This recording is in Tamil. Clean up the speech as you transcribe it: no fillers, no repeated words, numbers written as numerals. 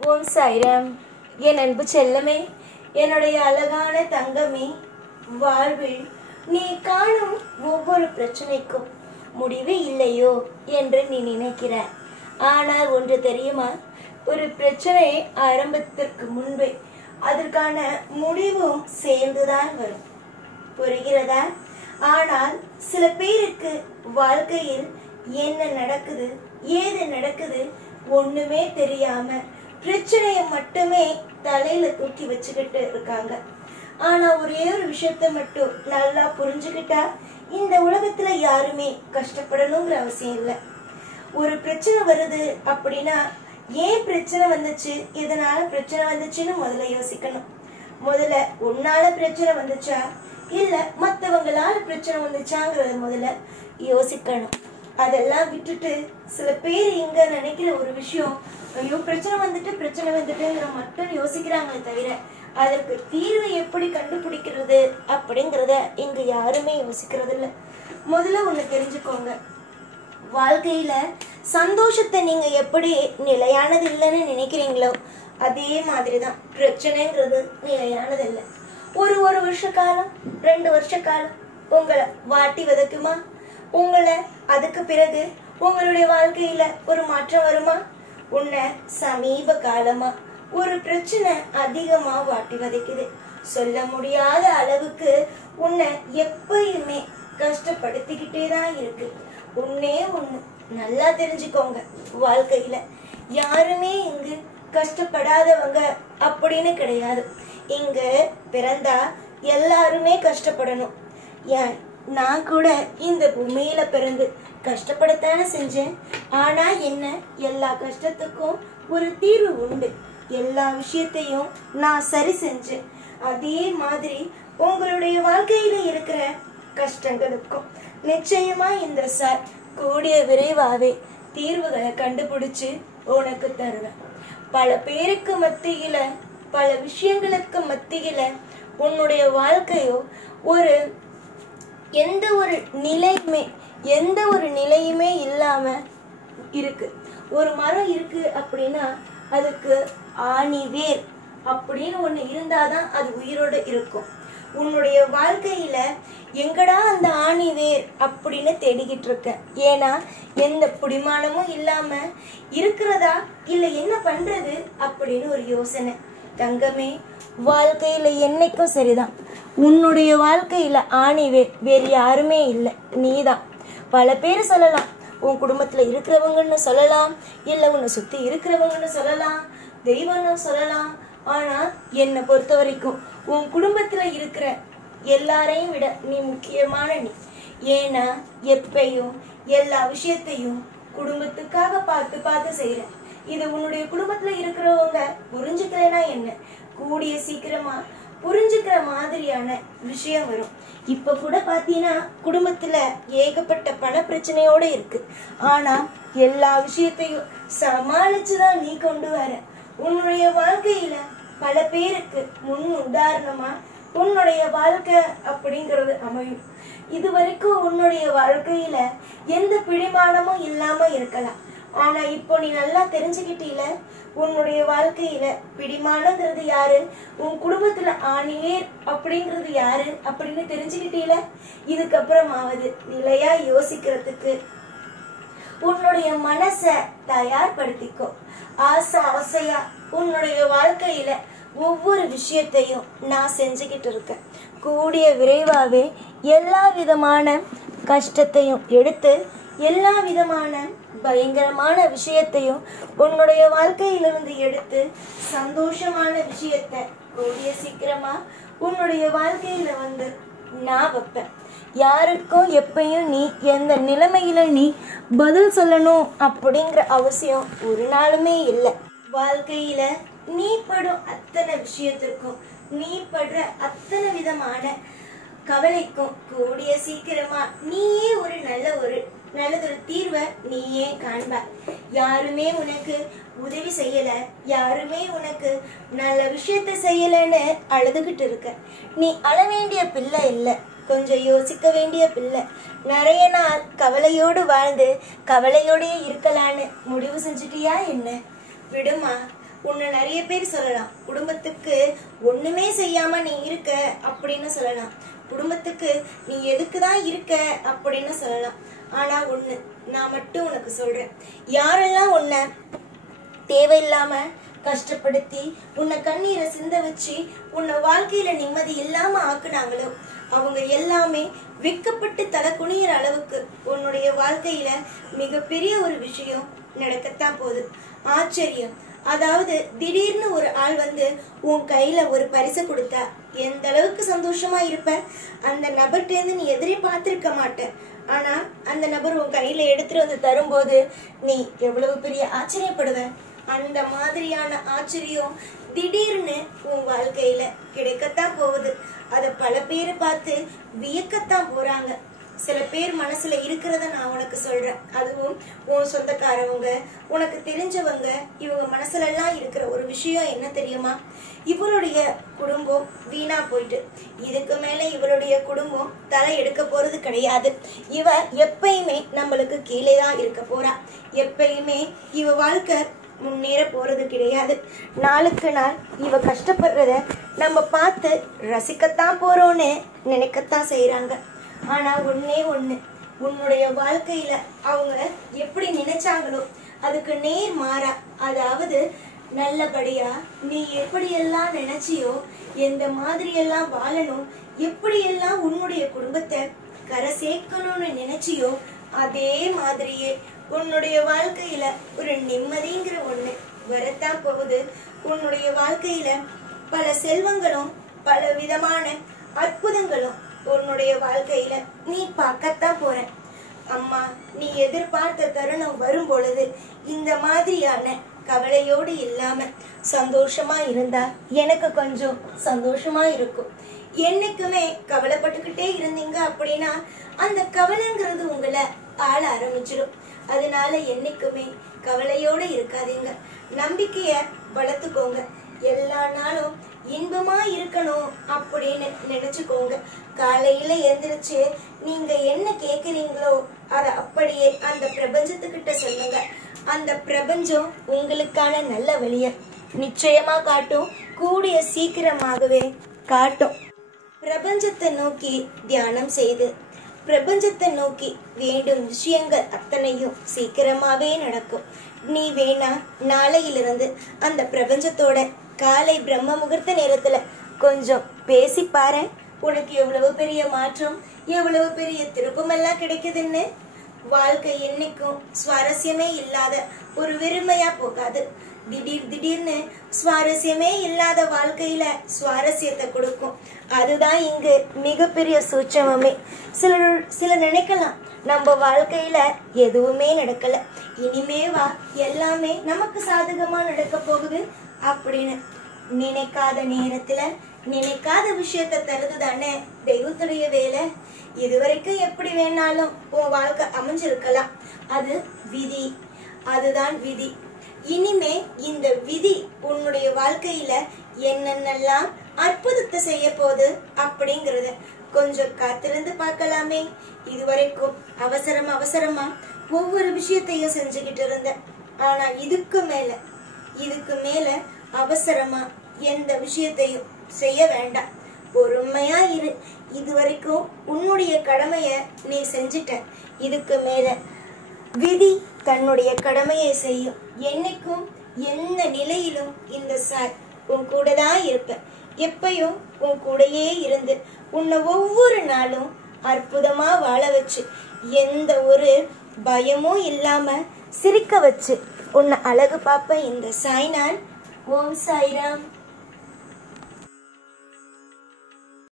ஓம் சாய்ராம். என் அன்பு செல்லமே, என்னுடைய அழகான தங்கமே, வாழ்வில் நீ காணும் ஒவ்வொரு பிரச்சனைக்கும் முடிவு இல்லையோ என்று நீ நினைக்கிறாய். ஆனால் ஒன்று தெரியுமா? ஒரு பிரச்சனை ஆரம்பத்திற்கு முன்பே அதற்கான முடிவும் சேர்ந்துதான் வரும். புரிகிறதா? ஆனால் சில பேருக்கு வாழ்க்கையில் என்ன நடக்குது, ஏது நடக்குது ஒண்ணுமே தெரியாம பிரச்சனையை மட்டுமே தலையில தூக்கி வச்சுக்கிட்டு இருக்காங்க. ஆனா ஒரே ஒரு விஷயத்த மட்டும் நல்லா புரிஞ்சுக்கிட்டா இந்த உலகத்துல யாருமே கஷ்டப்படணுங்கிற அவசியம் இல்லை. ஒரு பிரச்சனை வருது அப்படின்னா ஏன் பிரச்சனை வந்துச்சு, எதனால பிரச்சனை வந்துச்சுன்னு முதல்ல யோசிக்கணும். முதல்ல உன்னால பிரச்சனை வந்துச்சா இல்ல மற்றவங்களால பிரச்சனை வந்துச்சாங்கிறத முதல்ல யோசிக்கணும். அதெல்லாம் விட்டுட்டு சில பேர் இங்க நினைக்கிற ஒரு விஷயம், ஐயோ பிரச்சனை வந்துட்டுங்கிற மட்டும் யோசிக்கிறாங்களே தவிர அதற்கு தீர்வை எப்படி கண்டுபிடிக்கிறது அப்படிங்கிறத இங்க யாருமே யோசிக்கிறது இல்லை. முதல்ல ஒண்ணு தெரிஞ்சுக்கோங்க, வாழ்க்கையில சந்தோஷத்தை நீங்க எப்படி நிலையானது இல்லைன்னு நினைக்கிறீங்களோ அதே மாதிரிதான் பிரச்சனைங்கிறது நிலையானது இல்லை. ஒரு வருஷ காலம் 2 வருஷ காலம் உங்களை வாட்டி வதக்குமா? உங்களை அதுக்கு பிறகு உங்களுடைய வாழ்க்கையில ஒரு மாற்றம் வருமா? உன்னை சமீப காலமா ஒரு பிரச்சனை அதிகமா வாட்டி வதைக்குது. சொல்ல முடியாத அளவுக்கு உன்னை எப்பயுமே கஷ்டப்படுத்திக்கிட்டே தான் இருக்கு. ஒண்ணே ஒண்ணு நல்லா தெரிஞ்சுக்கோங்க, வாழ்க்கையில யாருமே இங்கு கஷ்டப்படாதவங்க அப்படின்னு கிடையாது. இங்க பிறந்தா எல்லாருமே கஷ்டப்படணும். ஏன் நான் கூட இந்த பூமியில பிறந்து கஷ்டப்படத்தானே செஞ்சேன். ஆனா என்ன, எல்லா கஷ்டத்துக்கும் ஒரு தீர்வு உண்டு. எல்லா விஷயத்தையும் நான் சரி செஞ்சேன். அதே மாதிரி உங்களுடைய வாழ்க்கையில இருக்கிற கஷ்டங்களுக்கும் நிச்சயமா இந்த சார் கூடிய விரைவாவே தீர்வுகளை கண்டுபிடிச்சு உனக்கு தருவேன். பல பேருக்கு மத்தியில, பல விஷயங்களுக்கு மத்தியில உன்னுடைய வாழ்க்கையோ எந்த ஒரு நிலையுமே இல்லாம இருக்கு. ஒரு மரம் இருக்கு அப்படின்னா அதுக்கு ஆணி வேர் அப்படின்னு ஒண்ணு இருந்தாதான் அது உயிரோட இருக்கும். உன்னுடைய வாழ்க்கையில எங்கடா அந்த ஆணி வேர் அப்படின்னு தேடிக்கிட்டு இருக்க. ஏன்னா எந்த பிடிமானமும் இல்லாம இருக்கிறதா இல்ல என்ன பண்றது அப்படின்னு ஒரு யோசனை. தங்கமே, வாழ்க்கையில என்னைக்கும் சரிதான், உன்னுடைய வாழ்க்கையில ஆணி வேறு யாருமே இல்லை, நீதான். பல பேர் சொல்லலாம், உன் குடும்பத்துல இருக்கிறவங்கன்னு சொல்லலாம், இல்ல உன்னை சுத்தி இருக்கிறவங்கன்னு சொல்லலாம், தெய்வம்னு சொல்லலாம். ஆனா என்னை பொறுத்த வரைக்கும் உன் குடும்பத்துல இருக்கிற எல்லாரையும் விட நீ முக்கியமான நீ. ஏன்னா எப்பயும் எல்லா விஷயத்தையும் குடும்பத்துக்காக பார்த்து செய்யற. இது உன்னுடைய குடும்பத்துல இருக்கிறவங்க புரிஞ்சுக்கலனா என்ன, கூடிய சீக்கிரமா புரிஞ்சுக்கிற மாதிரியான விஷயம் வரும். இப்ப கூட பாத்தீங்கன்னா குடும்பத்துல ஏகப்பட்ட பண பிரச்சனையோட இருக்கு. ஆனா எல்லா விஷயத்தையும் சமாளிச்சுதான் நீ கொண்டு வர. உன்னுடைய வாழ்க்கையில பல பேருக்கு முன் உதாரணமா உன்னுடைய வாழ்க்கை அப்படிங்கிறது அமையும். இது வரைக்கும் உன்னுடைய வாழ்க்கையில எந்த பிடிமானமும் இல்லாம இருக்கலாம். ஆனா இப்போ நீ நல்லா தெரிஞ்சுக்கிட்டீல, உன்னுடைய வாழ்க்கையில பிடிமானங்கிறது யாரு, உன் குடும்பத்துல ஆணிவேர் அப்படிங்கிறது யாரு அப்படின்னு தெரிஞ்சுக்கிட்டீல. இதுக்கப்புறமாவது நிலையா யோசிக்கிறதுக்கு உன்னுடைய மனச தயார்படுத்திக்கோ. ஆசையா உன்னுடைய வாழ்க்கையில ஒவ்வொரு விஷயத்தையும் நான் செஞ்சுக்கிட்டு இருக்கேன். கூடிய விரைவாவே எல்லா விதமான கஷ்டத்தையும் எடுத்து எல்லா விதமான பயங்கரமான விஷயத்தையும் உன்னுடைய வாழ்க்கையிலிருந்து எடுத்து சந்தோஷமான விஷயத்தை கூடிய சீக்கிரமா உன்னுடைய வாழ்க்கையில வந்து நான் வைப்பேன். யாருக்கும் எப்பயும் நீ எந்த நிலைமையில நீ பதில் சொல்லணும் அப்படிங்கிற அவசியம் ஒரு நாளுமே இல்லை. வாழ்க்கையில நீ படும் அத்தனை விஷயத்திற்கும், நீ படுற அத்தனை விதமான கவலைக்கும் கூடிய சீக்கிரமா நீயே ஒரு நல்லதொரு தீர்வை நீயே காண்பாய். யாருமே உனக்கு உதவி செய்யல, யாருமே உனக்கு நல்ல விஷயத்த செய்யலன்னு அழுதுகிட்டு இருக்க. நீ அழ வேண்டிய பிள்ளை இல்லை, கொஞ்சம் யோசிக்க வேண்டிய பிள்ளை. நிறைய நாள் கவலையோடு வாழ்ந்து கவலையோடே இருக்கலான்னு முடிவு செஞ்சுட்டியா என்ன? விடுமா, உன்னை நிறைய பேர் சொல்லலாம், குடும்பத்துக்கு ஒண்ணுமே செய்யாம நீ இருக்க அப்படின்னு சொல்லலாம், குடும்பத்துக்கு நீ எதுக்குதான் இருக்க அப்படின்னு சொல்லலாம். ஆனா ஒண்ணு நான் மட்டும் உனக்கு சொல்றேன், யாரெல்லாம் உன்னை தேவையில்லாம கஷ்டப்படுத்தி உன்னை கண்ணீரை சிந்த வச்சு உன்னை வாழ்க்கையில நிம்மதி இல்லாம ஆக்குனாங்களோ அவங்க எல்லாமே வெக்கப்பட்டு தலை குனியிற அளவுக்கு உன்னுடைய வாழ்க்கையில மிகப்பெரிய ஒரு விஷயம் நடக்கத்தான் போகுது. ஆச்சரியம், அதாவது திடீர்னு ஒரு ஆள் வந்து உன் கையில ஒரு பரிசு கொடுத்தா எந்த அளவுக்கு சந்தோஷமா இருப்ப. அந்த நபர்கிட்ட இருந்து நீ எதிரே பார்த்திருக்க மாட்ட. ஆனா அந்த நபர் உன் கையில எடுத்துட்டு வந்து தரும்போது நீ எவ்வளவு பெரிய ஆச்சரியப்படுவ. அந்த மாதிரியான ஆச்சரியம் திடீர்னு உன் வாழ்க்கையில கிடைக்கத்தான் போகுது. அத பல பேர் பார்த்து வியக்கத்தான் போறாங்க. சில பேர் மனசுல இருக்கிறத நான் உனக்கு சொல்றேன். அதுவும் உன் சொந்தக்காரவங்க, உனக்கு தெரிஞ்சவங்க, இவங்க மனசுல எல்லாம் இருக்கிற ஒரு விஷயம் என்ன தெரியுமா? இவருடைய குடும்பம் வீணா போயிட்டு இதுக்கு மேல இவருடைய குடும்பம் தலை எடுக்க போறது கிடையாது. இவ எப்பயுமே நம்மளுக்கு கீழே தான் இருக்க போறா. எப்பயுமே இவ வாழ்க்கை முன்னேற போறது கிடையாது. நாளுக்கு நாள் இவ கஷ்டப்படுறத நம்ம பார்த்து ரசிக்கத்தான் போறோம்னு நினைக்கத்தான் செய்யறாங்க. ஆனா ஒன்னே ஒண்ணு, உன்னுடைய வாழ்க்கையில அவங்க எப்படி நினைச்சாங்களோ அதுக்கு நேர் மாறா, அதாவது நல்லபடியா நீ எப்படியெல்லாம் நினைச்சியோ, எந்த மாதிரி எல்லாம் வாழணும், எப்படியெல்லாம் உன்னுடைய குடும்பத்தை கரை சேர்க்கணும்னு நினைச்சியோ அதே மாதிரியே உன்னுடைய வாழ்க்கையில ஒரு நிம்மதிங்கிற ஒண்ணு வரத்தான் போகுது. உன்னுடைய வாழ்க்கையில பல செல்வங்களும் பல விதமான அற்புதங்களும் உன்னுடைய வாழ்க்கையில நீ பார்க்கத்தான் போற. அம்மா, நீ எதிர்பார்த்த தருணம் வரும் பொழுது இந்த மாதிரியான கவலையோடு இல்லாம சந்தோஷமா இருந்தா எனக்கு கொஞ்சம் சந்தோஷமா இருக்கும். என்னைக்குமே கவலைப்பட்டுக்கிட்டே இருந்தீங்க அப்படின்னா அந்த கவலைங்கிறது உங்களை ஆள ஆரம்பிச்சிடும். அதனால என்னைக்குமே கவலையோட இருக்காதீங்க. நம்பிக்கைய வளர்த்துக்கோங்க. எல்லா நாளும் இன்பமா இருக்கணும் அப்படின்னு நினைச்சுக்கோங்க. காலையில எழுந்திரிச்சு நீங்க என்ன கேக்குறீங்களோ அத அப்படியே அந்த பிரபஞ்சத்துக்கிட்ட சொல்லுங்க. அந்த பிரபஞ்சம் உங்களுக்கான நல்ல வழிய நிச்சயமா காட்டும். கூடிய சீக்கிரமாகவே காட்டும். பிரபஞ்சத்தை நோக்கி தியானம் செய்து பிரபஞ்சத்தை நோக்கி வேண்டும் விஷயங்கள் அத்தனையும் சீக்கிரமாவே நடக்கும். நீ வேணா நாளையிலிருந்து அந்த பிரபஞ்சத்தோட காலை பிரம்ம முகூர்த்த நேரத்துல கொஞ்சம் பேசி பாரு. உனக்கு எவ்வளவு பெரிய மாற்றம், எவ்வளவு பெரிய திருப்பமெல்லாம் கிடைக்குதுன்னு. வாழ்க்கை என்னைக்கும் சுவாரஸ்யமே இல்லாத ஒரு வெறுமையா போகாது. திடீர்னு சுவாரஸ்யமே இல்லாத வாழ்க்கையில சுவாரஸ்யத்தை கொடுக்கும். அதுதான் இங்கு மிகப்பெரிய சூட்சமே. சிலர் நினைக்கலாம் நம்ம வாழ்க்கையில எதுவுமே நடக்கல, இனிமே வா எல்லாமே நமக்கு சாதகமா நடக்க போகுது அப்படின்னு. நினைக்காத நேரத்துல நினைக்காத விஷயத்த தருது தானே தெய்வத்துடைய வேலை. இதுவரைக்கும் எப்படி வேணாலும் உன் வாழ்க்கை அமைஞ்சிருக்கலாம், அது விதி. அதுதான் விதி. இனிமே இந்த விதி உன்னுடைய வாழ்க்கையில என்னென்னலாம் அற்புதத்தை செய்ய போகுது அப்படிங்கறத கொஞ்சம் காத்திருந்து பார்க்கலாமே. இதுவரைக்கும் அவசரமா ஒவ்வொரு விஷயத்தையும் செஞ்சுக்கிட்டு இருந்த. ஆனா இதுக்கு மேல அவசரமா எந்த விஷயத்தையும் செய்ய வேண்டாம். பொறுமையா இரு. இதுவரைக்கும் உன்னுடைய கடமைய நீ செஞ்சிட்ட. இதுக்கு மேல விதி தன்னுடைய கடமையை செய்யும். என்னைக்கும் எந்த நிலையிலும் இந்த சாய் உன் கூட தான் இருப்ப. எப்பயும் உன் கூடையே இருந்து உன்னை ஒவ்வொரு நாளும் அற்புதமா வாழ வச்சு எந்த ஒரு பயமும் இல்லாம சிரிக்க வச்சு உன்னை அழகு பார்ப்ப இந்த சாய்நாள். ஓம் சாய்ராம்.